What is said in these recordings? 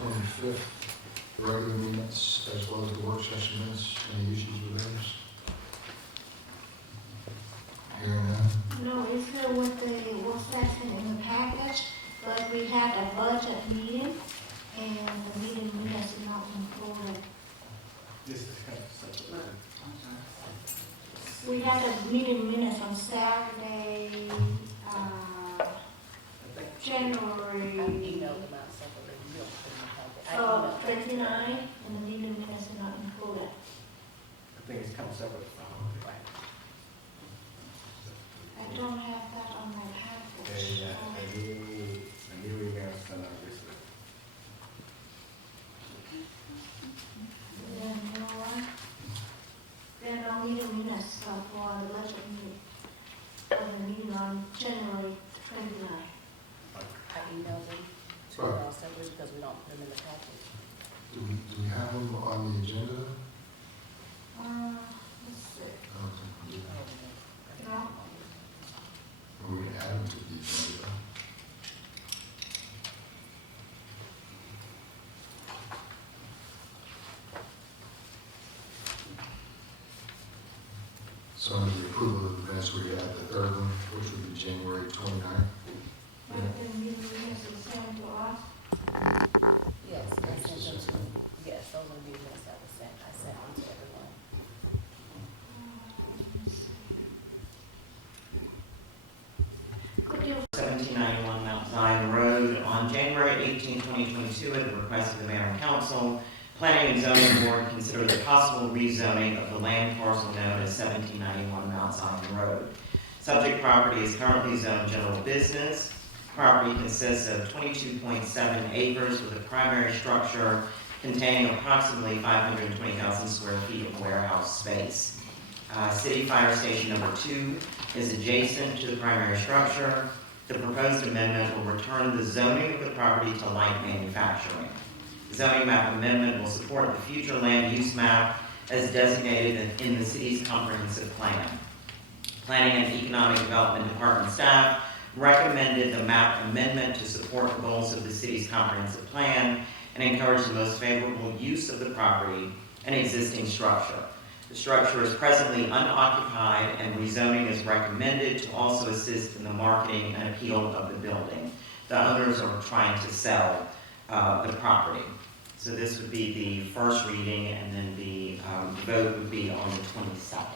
25th, regular minutes as well as the work session minutes. Any issues with those? Hearing none. No, it's here with the work session in the package, but we had a budget meeting, and the meeting minutes are not included. This is kind of separate. We had a meeting minutes on Saturday, January emailed them out separately. You don't put them in the packet. I emailed them. 29, and the meeting minutes are not included. I think it's kind of separate. I don't have that on my package. Yeah, I knew we were going to send out this. Then, you know what? There are no meeting minutes for the budget meeting, for the meeting on January 29. I emailed them to Right. them all separately because we don't put them in the packet. Do we have them on the agenda? Let's see. I don't think we do. No? Or we can add them to the agenda. So under the approval of the minutes, we add the third one, which would be January 29th. But the meeting minutes is sent to us. Yes, I sent them to, yes, those are the minutes that were sent. I sent them to everyone. Could you 1791 Mount Zion Road on January 18, 2022, at the request of the Mayor and Council, Planning and Zoning Board considered the possible rezoning of the land parcel known as 1791 Mount Zion Road. Subject property is currently zoned general business. Property consists of 22.7 acres with a primary structure containing approximately 520,000 square feet of warehouse space. City Fire Station number 2 is adjacent to the primary structure. The proposed amendment will return the zoning of the property to light manufacturing. The zoning map amendment will support the future land use map as designated in the city's comprehensive plan. Planning and Economic Development Department staff recommended the map amendment to support the goals of the city's comprehensive plan and encourage the most favorable use of the property and existing structure. The structure is presently unoccupied, and rezoning is recommended to also assist in the marketing and appeal of the building. The owners are trying to sell the property. So this would be the first reading, and then the vote would be on the 22nd.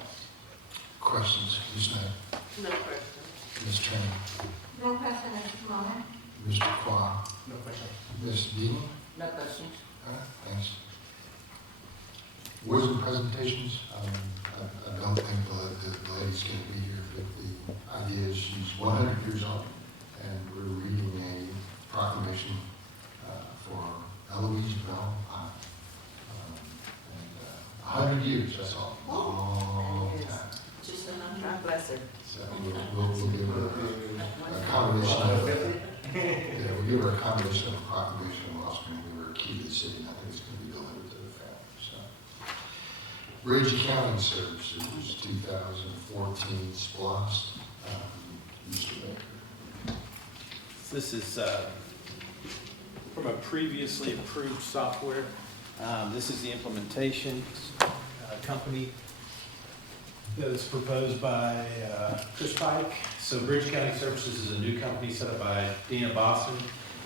Questions, Ms. Smith? No question. Ms. Turner? no question at this moment? Mr. Qua? No question. Ms. Dean? No questions. Thanks. Wisdom presentations, I don't think the lady's going to be here, but the idea is she's 100 years old, and we're reading a proclamation for Eloise Bell. 100 years, that's all. Long time. Just enough. God bless her. So we'll give her a combination of, we'll give her a combination of a proclamation and also going to give her a key to the city, and I think it's going to be delivered to the family, so. Bridge Accounting Services, 2014 SPLOST, Mr. Baker. This is from a previously approved software. This is the implementation company that is proposed by Chris Pike. So Bridge Accounting Services is a new company set up by Dina Boston.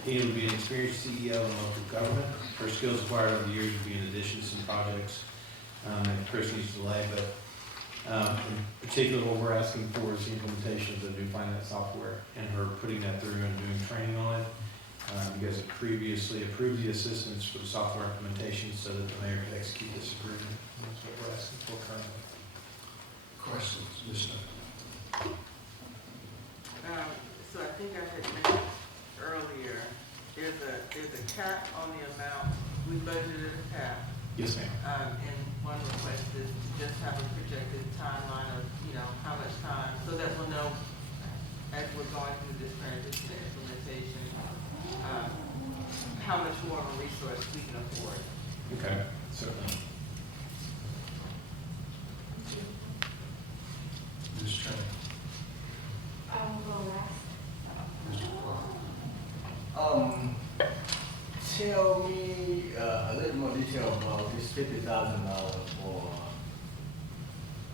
Dina would be an experienced CEO in local government. Her skills acquired over the years would be in addition to some projects that Chris needs to lay, but in particular what we're asking for is the implementation of the new finance software and her putting that through and doing training on it. You guys have previously approved the assistance for the software implementation so that the mayor could execute this agreement. That's what we're asking for currently. Questions, Ms. Smith? So I think I had mentioned earlier, there's a cap on the amount, we budgeted a cap. Yes, ma'am. And one request is to just have a projected timeline of, how much time, so that we'll know as we're going through this transition and implementation, how much more of a resource we can afford. Okay, certainly. Ms. Turner? I will go last. Mr. Clark? tell me a little more detail about this $50,000 for?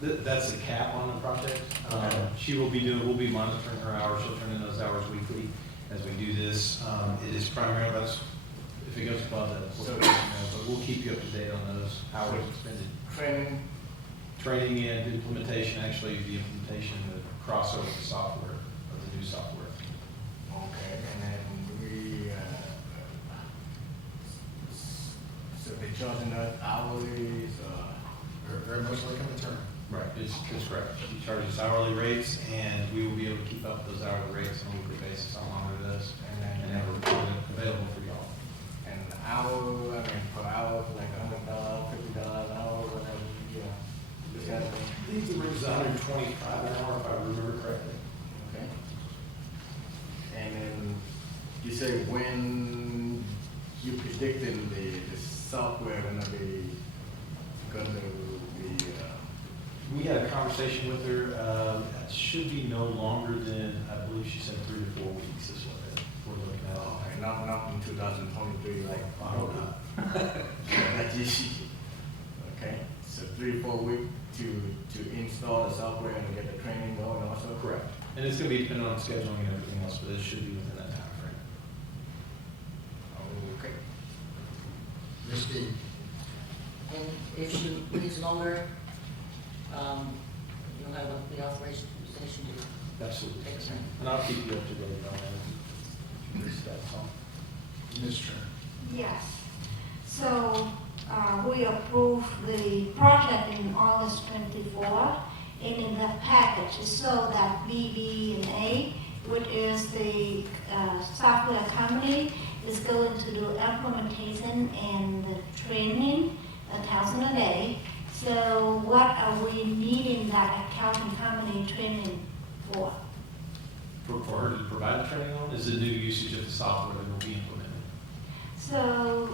That's the cap on the project. Okay. We'll be monitoring her hours, she'll turn in those hours weekly as we do this. It is primarily, if it goes above that, of course, So- we'll let you know, but we'll keep you up to date on those hours expended. Training, And implementation, actually the implementation, the crossover of the software, of the new software. okay, and then so they charging us hourly, Very much like an attorney. Right, it's correct. She charges hourly rates, and we will be able to keep up with those hourly rates on a weekly basis, how long it is, and have a report available for y'all. and per hour, like $100, $50 an hour, whatever, yeah. This kind of thing. I think the rate's $125 an hour, if I remember correctly. Okay. And then you say when you predicting the software We had a conversation with her, it should be no longer than, I believe she said 3 to 4 weeks is what we're looking at. okay, not in 2023, like, I hope not. that's easy. Okay, so 3 to 4 weeks to install the software and get the training going also? Correct. And it's gonna be dependent on scheduling and everything else, but it should be within that time frame. Okay. Ms. D, And if she needs longer, you'll have the authorization to Absolutely. take some. And I'll keep you up to date on that. That's all. Ms. Turner. Yes. So, we approved the project in August 24, and in the package, it so that BB&A, which is the software company, is going to do implementation and the training, 1,000 a day. So what are we needing that accounting company training for? For her to provide the training on is the new usage of the software that will be implemented. So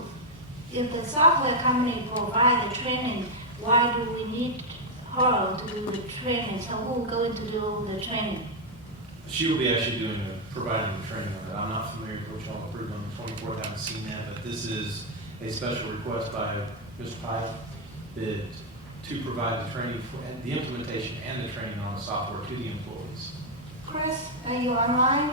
if the software company provide the training, why do we need her to do the training? So who's going to do the training? She will be actually providing the training on that. I'm not familiar with what y'all approved on the 24th, I haven't seen that, but this is a special request by Mr. Pike that to provide the training and the implementation and the training on the software to the employees. Chris, are you online?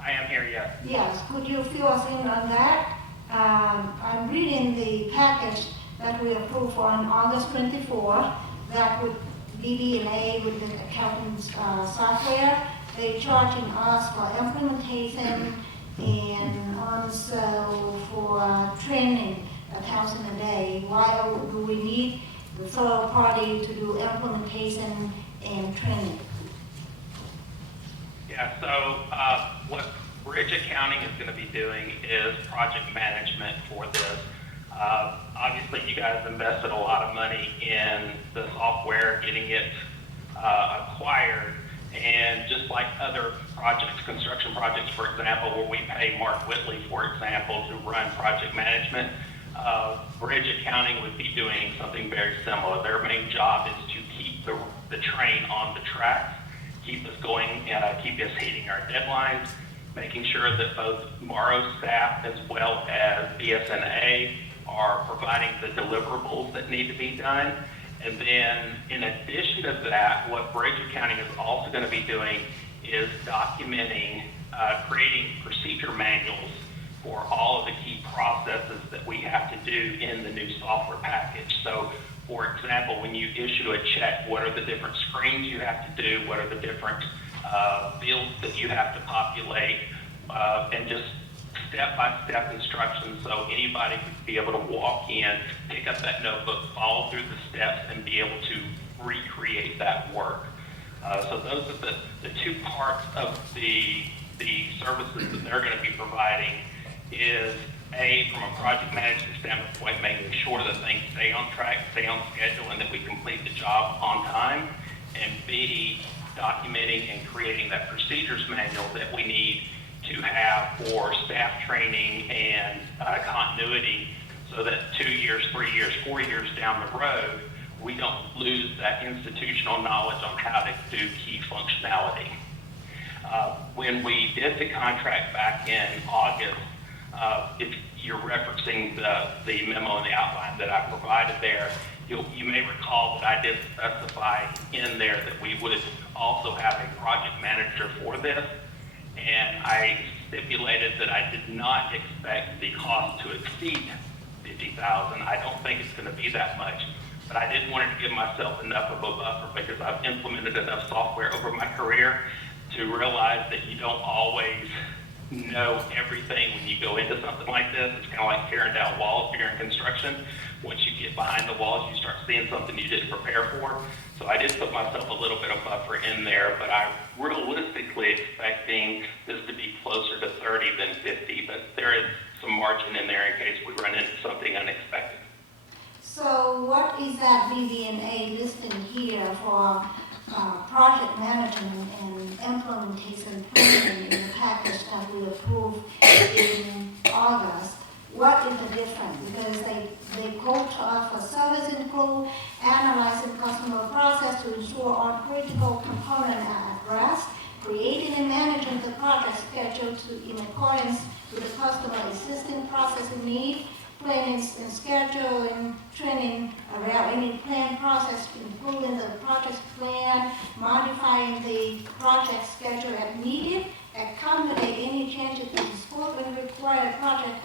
I am here, yes. Yes, could you fill us in on that? I'm reading the package that we approved on August 24, that would BB&A with the accountant's software. They're charging us for implementation and also for training, 1,000 a day. Why do we need the third party to do implementation and training? Yeah, so what Bridge Accounting is going to be doing is project management for this. Obviously, you guys invested a lot of money in the software, getting it acquired, and just like other projects, construction projects, for example, where we pay Mark Whitley, for example, to run project management, Bridge Accounting would be doing something very similar. Their main job is to keep the train on the tracks, keep us going, keep us hitting our deadlines, making sure that both Morrow staff as well as BSNA are providing the deliverables that need to be done. And then in addition to that, what Bridge Accounting is also going to be doing is documenting, creating procedure manuals for all of the key processes that we have to do in the new software package. So, for example, when you issue a check, what are the different screens you have to do? What are the different fields that you have to populate? And just step-by-step instructions so anybody could be able to walk in, pick up that notebook, follow through the steps, and be able to recreate that work. So those are the two parts of the services that they're going to be providing is A, from a project management standpoint, making sure that things stay on track, stay on schedule, and that we complete the job on time, and B, documenting and creating that procedures manual that we need to have for staff training and continuity so that 2 years, 3 years, 4 years down the road, we don't lose that institutional knowledge on how to do key functionality. When we did the contract back in August, if you're referencing the memo and the outline that I provided there, you may recall that I did specify in there that we would also have a project manager for this, and I stipulated that I did not expect the cost to exceed $50,000. I don't think it's going to be that much, but I did want to give myself enough of a buffer because I've implemented enough software over my career to realize that you don't always know everything when you go into something like this. It's kind of like tearing down walls if you're in construction. Once you get behind the walls, you start seeing something you didn't prepare for. So I did put myself a little bit of buffer in there, but I'm realistically expecting this to be closer to 30 than 50, but there is some margin in there in case we run into something unexpected. So what is that BB&A listing here for project management and implementation planning in the package that we approved in August? What is the difference? Because they quote to us for service improve, analyzing customer process to ensure all critical components are addressed, creating and managing the project schedule in accordance with the customer existing processing needs, planning and scheduling, training around any plan process, including the project plan, modifying the project schedule as needed, accommodate any changes to the scope and required project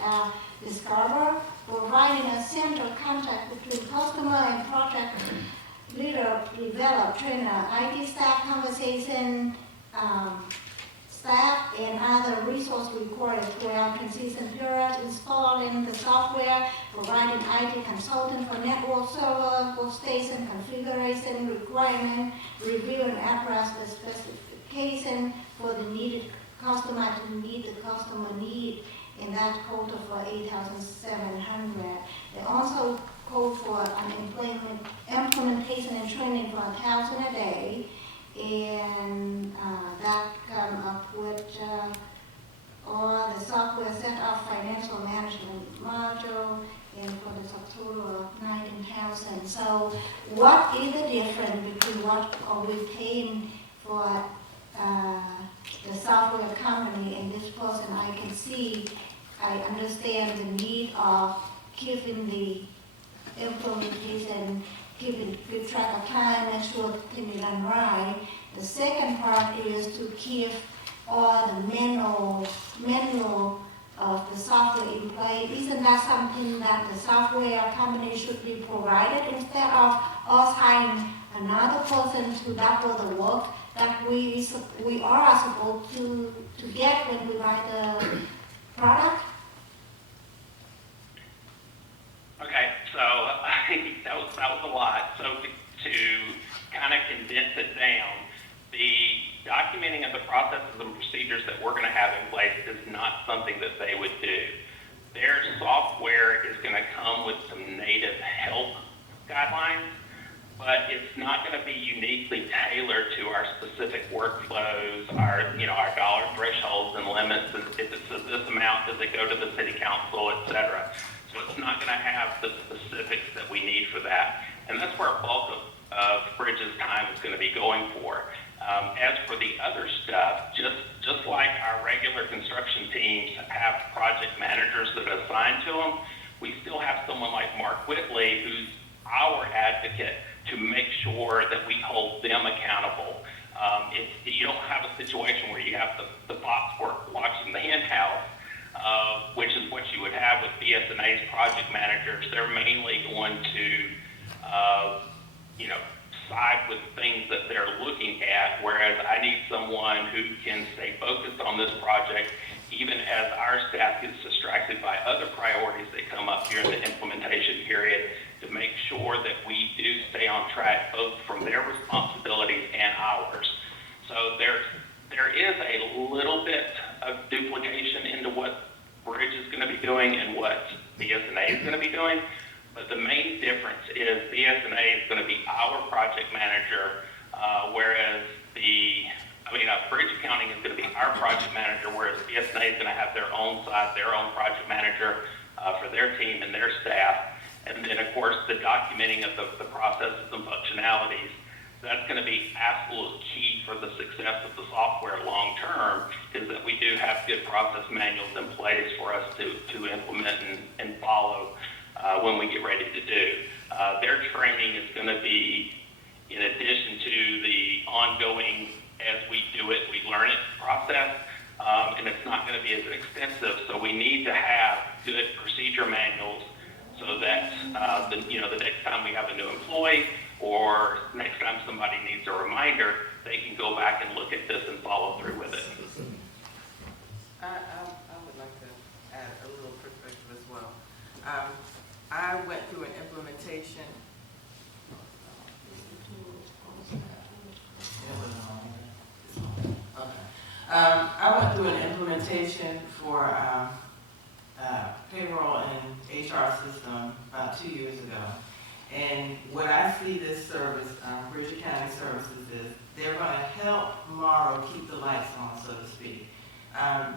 discover, providing a central contact between customer and project leader, develop, trainer, IT staff conversation, staff and other resources required throughout transition period, installing the software, providing IT consultant for network server, workstation configuration requirement, review and address the specification for the needed customer to meet the customer need in that quota for 8,700. They also code for an implementation and training for 1,000 a day. And that come up with all the software set up financial management module, and for the subtotal of 19,000. So what is the difference between what are we paying for the software company and this person? I can see, I understand the need of keeping the implementation, keeping good track of time, make sure things be done right. The second part is to keep all the manual of the software in place. Isn't that something that the software company should be provided instead of us hiring another person to double the work that we are supposed to get when we buy the product? Okay, so I think that was a lot. So to kind of condense it down, the documenting of the processes and procedures that we're going to have in place is not something that they would do. Their software is going to come with some native help guidelines, but it's not going to be uniquely tailored to our specific workflows, our dollar thresholds and limits. And if it's this amount, does it go to the city council, et cetera. So it's not going to have the specifics that we need for that. And that's where a bulk of Bridges' time is going to be going for. As for the other stuff, just like our regular construction teams have project managers that are assigned to them, we still have someone like Mark Whitley, who's our advocate to make sure that we hold them accountable. You don't have a situation where you have the box work watching the hen house, which is what you would have with BS&A's project managers. They're mainly going to, side with things that they're looking at, whereas I need someone who can stay focused on this project, even as our staff gets distracted by other priorities that come up during the implementation period, to make sure that we do stay on track, both from their responsibilities and ours. So there is a little bit of duplication into what Bridge is going to be doing and what BS&A is going to be doing. But the main difference is BS&A is going to be our project manager, whereas Bridge Accounting is going to be our project manager, whereas BS&A is going to have their own side, their own project manager for their team and their staff. And then, of course, the documenting of the processes and functionalities. that's going to be absolute key for the success of the software long term, is that we do have good process manuals in place for us to implement and follow when we get ready to do. Their training is going to be in addition to the ongoing, as we do it, we learn it process, and it's not going to be as extensive. So we need to have good procedure manuals so that the next time we have a new employee, or next time somebody needs a reminder, they can go back and look at this and follow through with it. I would like to add a little perspective as well. I went through an implementation. I went through an implementation for payroll and HR system about 2 years ago. And what I see this service, Bridge Accounting Services, is they're going to help Morrow keep the lights on, so to speak.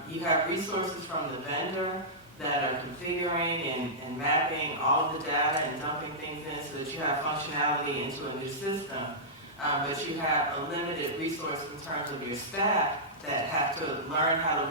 You have resources from the vendor that are configuring and mapping all of the data and dumping things in so that you have functionality into a new system. But you have a limited resource in terms of your staff that have to learn how to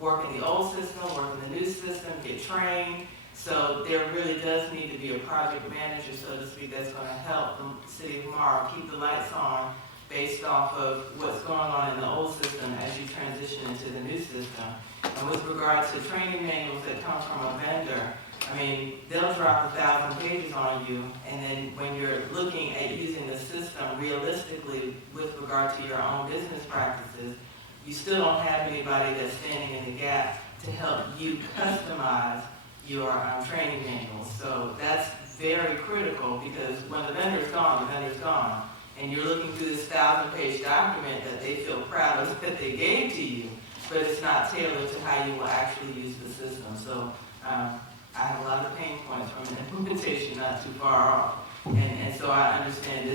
work in the old system, work in the new system, get trained. So there really does need to be a project manager, so to speak, that's going to help the city of Morrow keep the lights on based off of what's going on in the old system as you transition into the new system. And with regard to training manuals that come from a vendor, I mean, they'll drop 1,000 pages on you, and then when you're looking at using the system realistically with regard to your own business practices, you still don't have anybody that's standing in the gap to help you customize your training manuals. So that's very critical, because when the vendor's gone, the vendor's gone. And you're looking through this 1,000-page document that they feel proud of that they gave to you, but it's not tailored to how you will actually use the system. So I have a lot of pain points from an implementation not too far off. And so I understand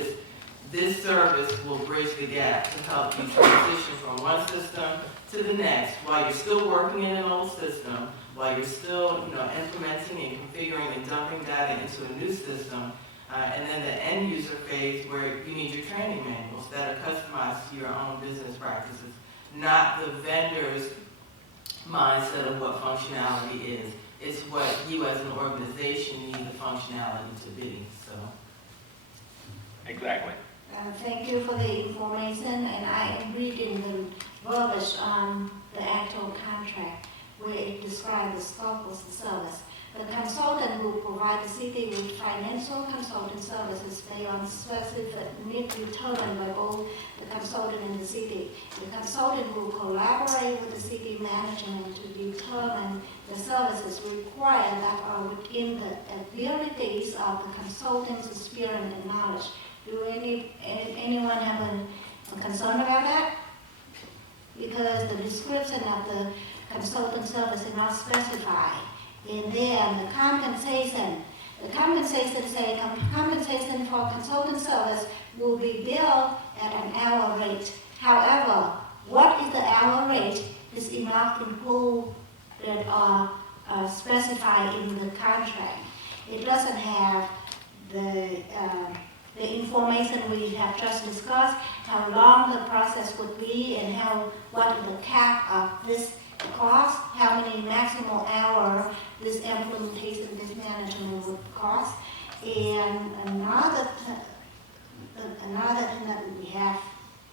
this service will bridge the gap to help you transition from one system to the next while you're still working in an old system, while you're still implementing and configuring and dumping data into a new system, and then the end user phase where you need your training manuals that are customized to your own business practices, not the vendor's mindset of what functionality is. It's what you as an organization need the functionality to be. So. Exactly. Thank you for the information, and I am reading the verbiage on the actual contract where it describes the scope of the service. The consultant will provide the city with financial consulting services based on specific needs determined by both the consultant and the city. The consultant will collaborate with the city management to determine the services required that are within the abilities of the consultant's experience and knowledge. Do anyone have a concern about that? Because the description of the consultant service is not specified. And then the compensation say compensation for consultant service will be billed at an hour rate. However, what is the hour rate is not included or specified in the contract. It doesn't have the information we have just discussed, how long the process would be, and what is the cap of this cost, how many maximum hours this implementation, this management would cost. And another thing that we have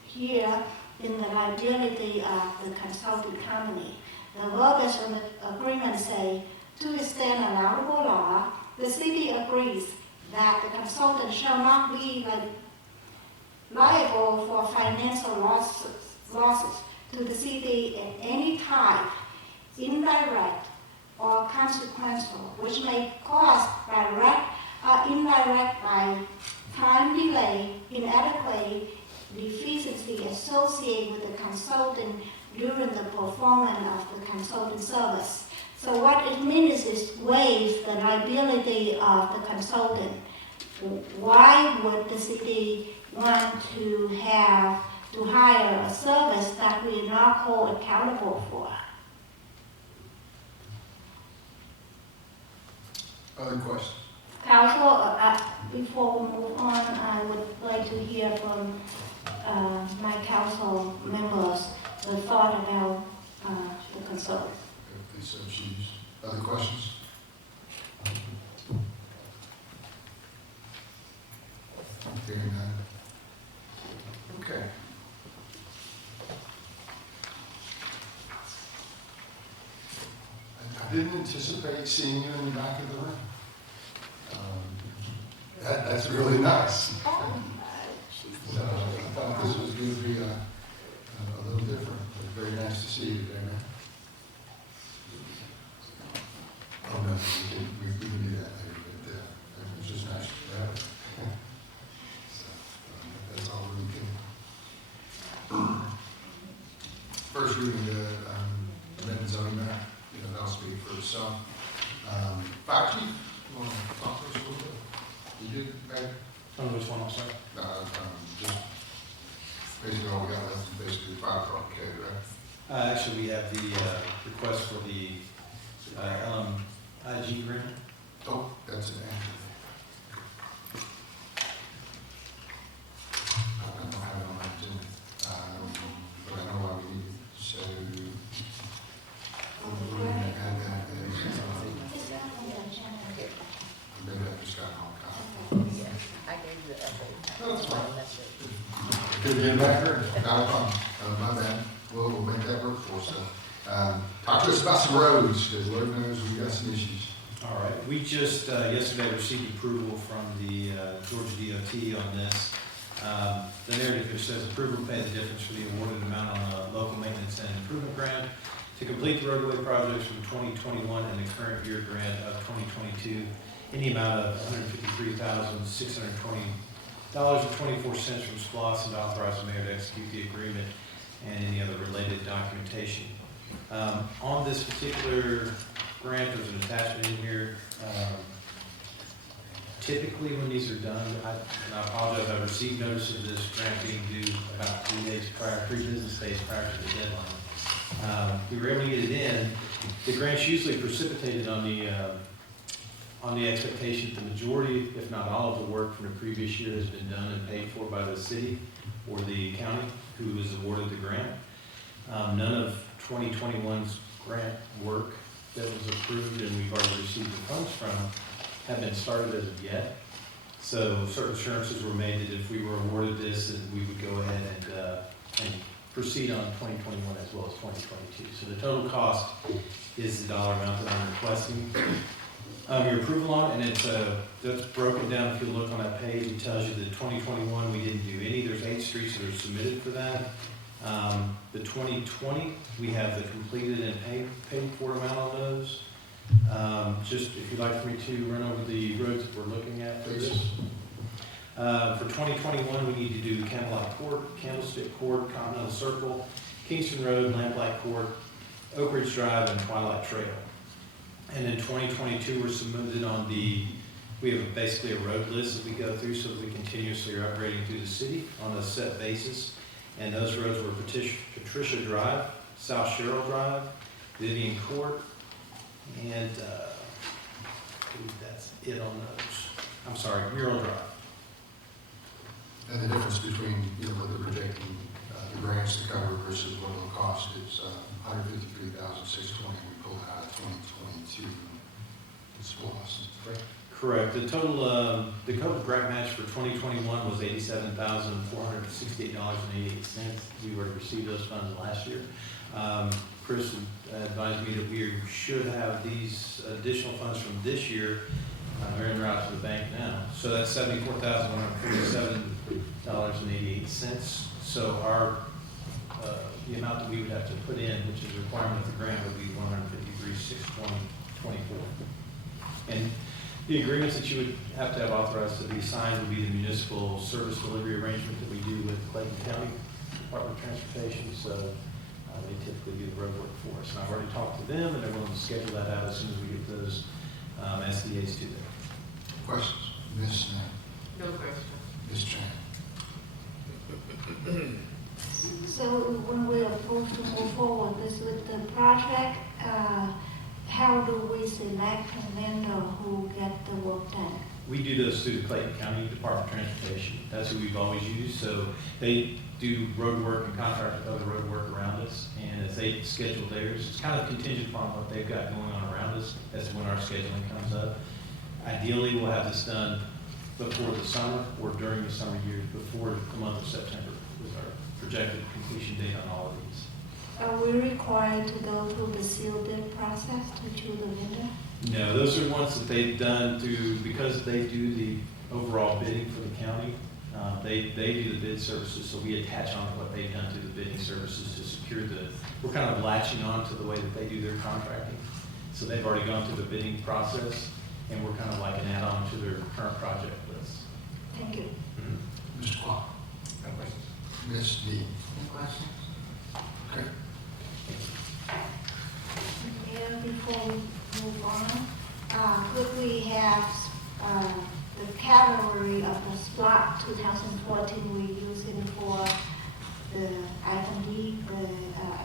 here in the liability of the consulting company. The verbiage of the agreement say, to extend allowable law, the city agrees that the consultant shall not be liable for financial losses to the city at any type, indirect or consequential, which may cause direct or indirect by time delay, inadequate deficiency associated with the consultant during the performance of the consulting service. So what it means is waive the liability of the consultant. Why would the city want to hire a service that we are not hold accountable for? Other questions? Council, before we move on, I would like to hear from my council members the thought about the concern. If they so choose. Other questions? Hearing none. Okay. I didn't anticipate seeing you in the back of the room. That's really nice. So I thought this was going to be a little different, but very nice to see you today, man. Oh, no, we can do that later, but it was just nice to have it. So, that's all we can. First reading the amendment zoning map, that'll speak for itself. Fire chief, you want to talk to us a little bit? You did, Meg? On which one, I'm sorry? Just basically all we got left is basically the fire truck, okay, right? Actually, we have the request for the LMIG grant. Oh, that's an answer. I don't have it on my agenda, but I know why we need it, so. We're going to add that as, maybe I just got it on copy. Yeah, I gave you the update. No, that's fine. That's it. Could be in the back there, not a problem, my bad, we'll make that work for us, so. Talk to us about some roads, because Lord knows we've got some issues. All right, we just yesterday received approval from the Georgia DOT on this. The narrative here says approval to pay the difference for the awarded amount on the local maintenance and improvement grant to complete the roadway projects from 2021 and the current year grant of 2022 in the amount of $153,620.24 from SPLOST, and authorize the mayor to execute the agreement and any other related documentation. On this particular grant, there's an attachment in here. Typically, when these are done, and I apologize, I received notice of this grant being due about 3 business days prior to the deadline. We were able to get it in. The grant's usually precipitated on the expectation that the majority, if not all of the work from the previous year has been done and paid for by the city or the county who is awarded the grant. None of 2021's grant work that was approved and we've already received the funds from have been started as of yet. So certain assurances were made that if we were awarded this, that we would go ahead and proceed on 2021 as well as 2022. So the total cost is the dollar amount that I'm requesting. Your approval on it, and that's broken down. If you look on that page, it tells you that 2021 we didn't do any. There's 8 streets that are submitted for that. The 2020, we have the completed and paid for amount on those. Just if you'd like for me to run over the roads that we're looking at for this. For 2021, we need to do Candlelight Court, Candlestick Court, Continental Circle, Kingston Road, Lamplight Court, Oak Ridge Drive, and Twilight Trail. And in 2022, we're submitted on we have basically a road list that we go through so that we continuously are upgrading through the city on a set basis. And those roads were Patricia Drive, South Sherrill Drive, Vivian Court, and I believe that's it on those. I'm sorry, Mural Drive. And the difference between, what they're projecting, the grants to cover versus what it'll cost is $153,620. We pulled out of 2022. It's lost. Correct. The total grant match for 2021 was $87,468.88. We were to receive those funds last year. Chris advised me that we should have these additional funds from this year. They're en route to the bank now. So that's $74,147.88. So the amount that we would have to put in, which is a requirement of the grant, would be $153,620.24. And the agreements that you would have to have authorized to be signed would be the municipal service delivery arrangement that we do with Clayton County Department of Transportation. So they typically do the road work for us. And I've already talked to them, and they're willing to schedule that out as soon as we get those SDAs to them. Questions? Ms. Smith? No question. Ms. Chan? So when we are supposed to move forward with the project, how do we select a vendor who get the work done? We do those through the Clayton County Department of Transportation. That's who we've always used. So they do road work and contract with other road work around us. And as they schedule theirs, it's kind of contingent upon what they've got going on around us as to when our scheduling comes up. Ideally, we'll have this done before the summer or during the summer years, before the month of September is our projected completion date on all of these. Are we required to go through the sealed bid process to choose the vendor? No, those are ones that they've done through, because they do the overall bidding for the county. They do the bid services, so we attach on to what they've done through the bidding services to secure we're kind of latching on to the way that they do their contracting. So they've already gone through the bidding process, and we're kind of like an add-on to their current project list. Thank you. Mr. Clark? No questions. Ms. D? Any questions? Okay. Mayor, before we move on, could we have the category of the SPLOT 2014 we're using for the item D, the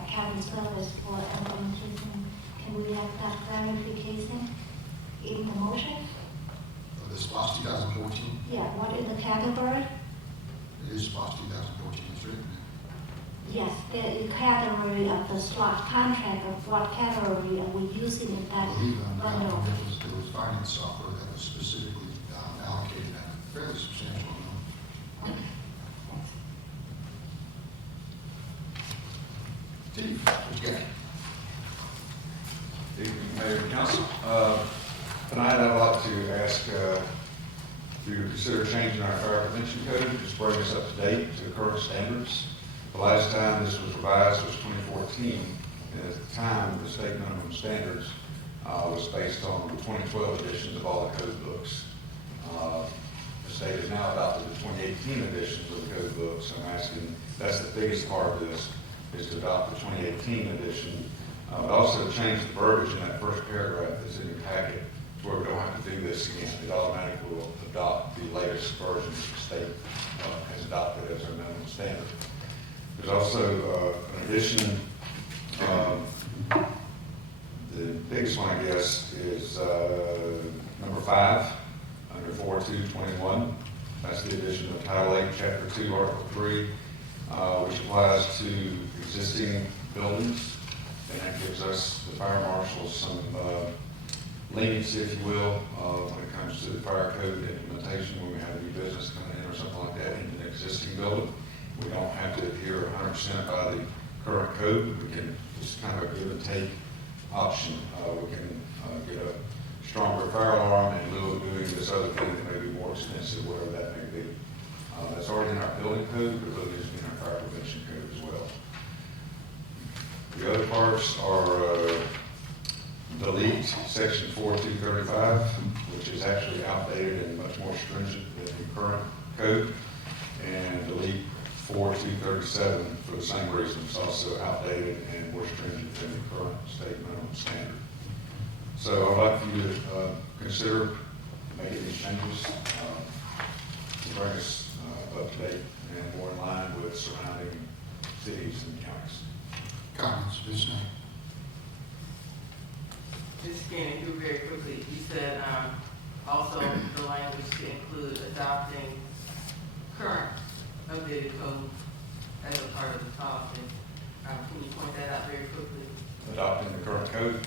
accounting service for implementation? Can we have that clarification in the motion? The SPOS 2014, Yeah, what is the category? it is SPOS 2014, it's written. Yes, the category of the SWOT contract, of what category are we using in I that believe bundle? there was finance software that was specifically allocated at a fairly substantial amount. Okay. Steve, what you got? Evening, Mayor and Council. Tonight I'd like to ask to consider changing our fire prevention code, just bring us up to date to current standards. The last time this was revised was 2014, and at the time, the state minimum standards was based on the 2012 editions of all the code books. The state has now adopted the 2018 editions of the code books, and I'm asking, that's the biggest part of this, is to adopt the 2018 edition. But also change the verbiage in that first paragraph that's in your packet to where we don't have to do this again. It automatically will adopt the latest version that the state has adopted as our minimum standard. There's also an addition, the biggest one, I guess, is number 5, under 4221. That's the addition of Title 8, Chapter 2, Article 3, which applies to existing buildings. And that gives us, the fire marshals, some leniency, if you will, when it comes to the fire code implementation, when we have a new business coming in or something like that in an existing building. We don't have to adhere 100% by the current code. We can just kind of a give and take option. We can get a stronger fire alarm in lieu of doing this other thing that may be more expensive, whatever that may be. That's already in our building code, but it really needs to be in our fire prevention code as well. The other parts are delete section 4235, which is actually outdated and much more stringent than the current code, and delete 4237 for the same reason. It's also outdated and more stringent than the current state minimum standard. So I'd like for you to consider making these changes to bring us up to date and more in line with surrounding cities and counties. Comments, Ms. Knight? Just scanning through very quickly, you said, also the language to include adopting current updated code as a part of the policy. Can you point that out very quickly? Adopting the current code.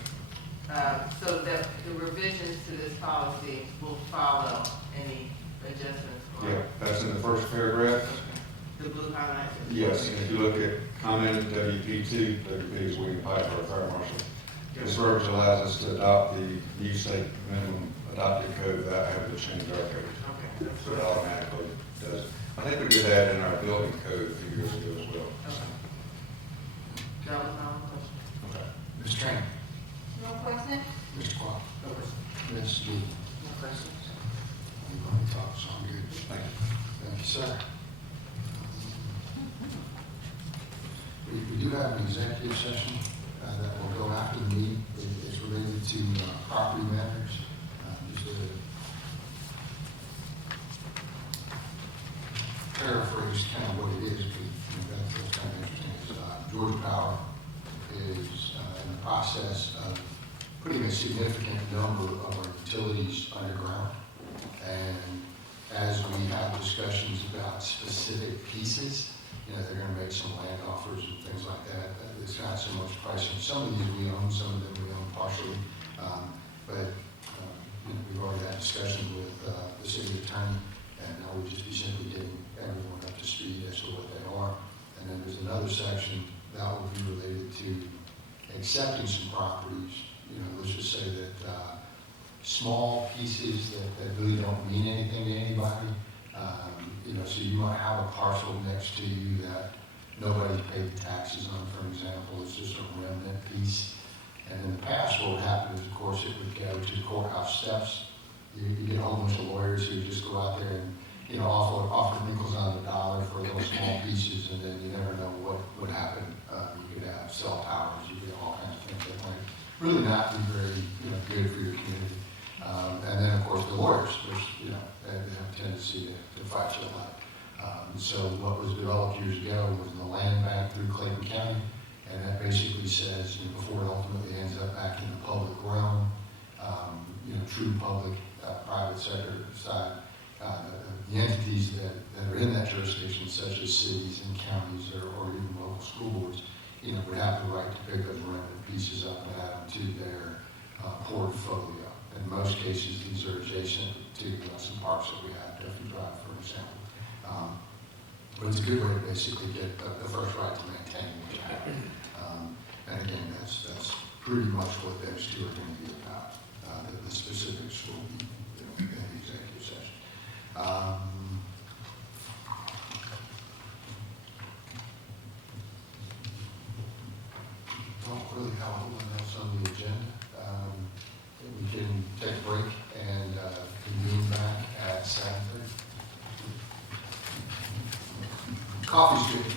So that the revisions to this policy will follow any adjustments. Yeah, that's in the first paragraph. The blue highlight. Yes, and if you look at commented WP2, WP is William Piper, our fire marshal. This verbiage allows us to adopt the new state minimum adopted code without having to change our code. Okay. So it automatically does it. I think we did that in our building code a few years ago as well. That was my only question. Okay. Ms. Train? No question? Mr. Clark? No questions. Ms. D? No questions? Anybody thoughts? I'm good. Thank you. Thank you, sir. We do have an executive session that will go after the meeting. It's related to property matters. Just to paraphrase kind of what it is, because that's kind of interesting. Georgia Power is in the process of putting a significant number of our utilities underground. And as we have discussions about specific pieces, they're gonna make some land offers and things like that. It's not so much pricing. Some of these we own, some of them we own partially. We've already had discussions with the city attorney, and now we'll just be simply getting everyone up to speed as to what they are. And then there's another section that will be related to accepting some properties. Let's just say that small pieces that really don't mean anything to anybody. So you might have a parcel next to you that nobody's paid taxes on, for example. It's just a remnant piece. And in the past, what would happen is, of course, it would go to courthouse steps. You get a whole bunch of lawyers who just go out there and, offer nickels on the dollar for those small pieces, and then you never know what would happen. You could have cell towers, you could have all kinds of things that might really not be very, good for your community. And then, of course, the lawyers, which, they have a tendency to fight you a lot. So what was developed years ago was the land bank through Clayton County, and that basically says, before it ultimately ends up back in the public realm, true public, private sector side, the entities that are in that jurisdiction, such as cities and counties or even local school boards, would have the right to pick those remnant pieces up and add them to their portfolio. In most cases, these are adjacent to some parks that we have, Duffy Drive, for example. But it's a good way to basically get the first right to maintain what you have. And again, that's pretty much what those two are going to be about. The specifics will be in the executive session. Don't really have a whole lot else on the agenda. We can take a break and convene back at 7:30. Coffee's good.